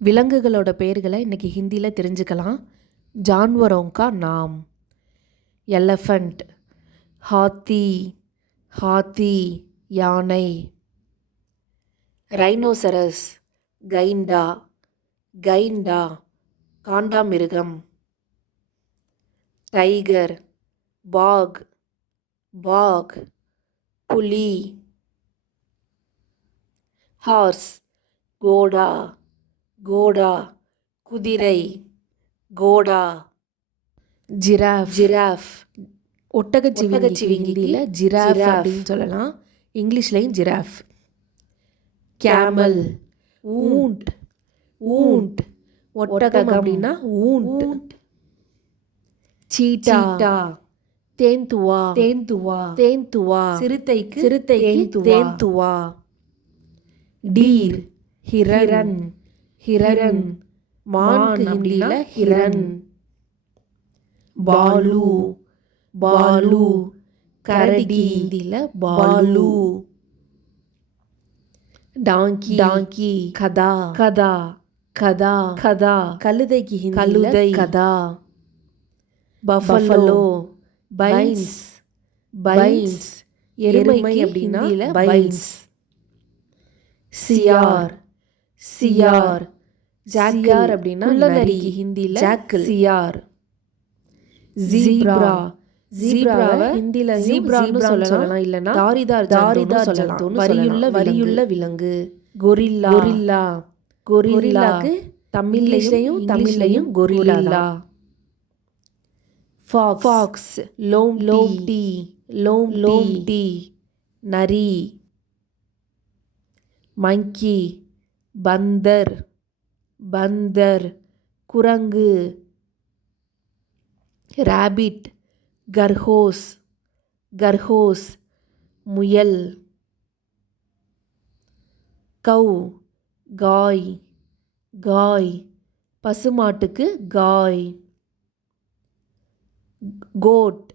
விலங்குகளோட பெயர்களை இன்றைக்கி ஹிந்தியில் தெரிஞ்சுக்கலாம். जानवरों का नाम: எலஃபண்ட், हाथी, हाथी யானை. ரைனோசரஸ், கைண்டா, கைண்டா காண்டாமிருகம். டைகர், பாக், பாக் புலி. ஹார்ஸ், கோடா, கோடா குதிரை, கோடா. ஜிராஃப், ஜிராஃப் ஒட்டகச்சிவிங்கி ஹிந்தியில் ஜிராஃப் அப்படின்னு சொல்லலாம், இங்கிலீஷ்லையும் ஜிராஃப். கேமல், ஊண்ட், ஊண்ட் ஒட்டகம் அப்படின்னா ஊண்ட். சீட்டா, தேந்துவா, தேந்துவா, தேந்துவா சிறுத்தைக்கு சிறுத்தைக்கு தேந்துவா. டீர், ஹிரன், ஹிரன் மான் ஹிந்தியில் ஹிரன். பாலு, பாலு கரடி ஹிந்தியில் பாலு. டாங்கி, டாங்கி கதா, கதா, கதா, கதா கழுதைக்கு ஹிந்தியில் கதா. பஃபலோ, பைன்ஸ், பைன்ஸ் எருமை அப்படின்னா பைன்ஸ். சியார், சியார் ஜாக்கியார் அப்படின்னா நரிக்கு ஹிந்தியில் ஜாக்கில், சியார். ஜீப்ரா, ஜீப்ராவை ஹிந்தியில் ஜீப்ரான்னு சொல்லலாம், இல்லைன்னா தாரிதார், தாரிதார் ஜந்துன்னு வரியுள்ள வரியுள்ள விலங்கு. கொரில்லா, கொரில்லா, கொரில்லாக்கு தமிழ்லையும் தமிழ்லையும் கொரில்லா. ஃபாக்ஸ், லோம் டீ, லோம் டீ நரி. மங்கி, பந்தர், பந்தர் குரங்கு. ராபிட், கர்ஹோஸ், கர்ஹோஸ் முயல். கவ், காய், காய் பசுமாட்டுக்கு காய். கோட்,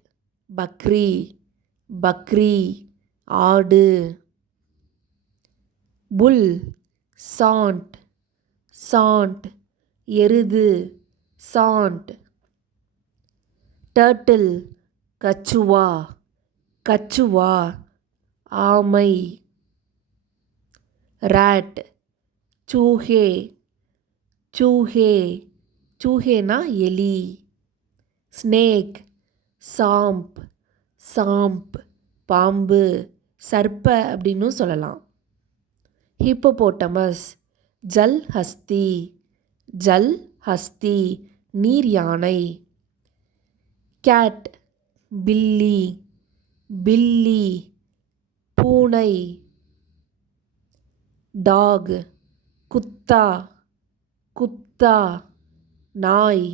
பக்ரி, பக்ரி ஆடு. புல், சாண்ட், சாண்ட் எருது, சாண்ட். டர்ட்டில், கச்சுவா, கச்சுவா ஆமை. ராட், சூஹே, சூஹே சூஹேனா எலி. ஸ்னேக், சாம்ப், சாம்ப் பாம்பு, சர்ப்ப அப்படின்னு சொல்லலாம். ஹிப்போபோட்டமஸ், ஜல் ஹஸ்தி, ஜல் ஹஸ்தி நீர் யானை. கேட், பில்லி, பில்லி பூனை. டாக், குத்தா, குத்தா நாய்.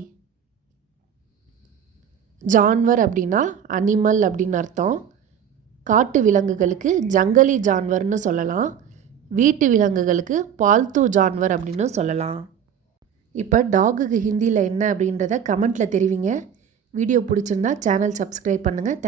ஜான்வர் அப்படின்னா அனிமல் அப்படின்னு அர்த்தம். காட்டு விலங்குகளுக்கு ஜங்கலி ஜான்வர்னு சொல்லலாம், வீட்டு விலங்குகளுக்கு பால்து ஜான்வர் அப்படின்னு சொல்லலாம். இப்போ டாகுக்கு ஹிந்தியில் என்ன அப்படின்றத கமெண்ட்டில் தெரிவிங்க. வீடியோ பிடிச்சிருந்தா சேனல் சப்ஸ்கிரைப் பண்ணுங்கள்.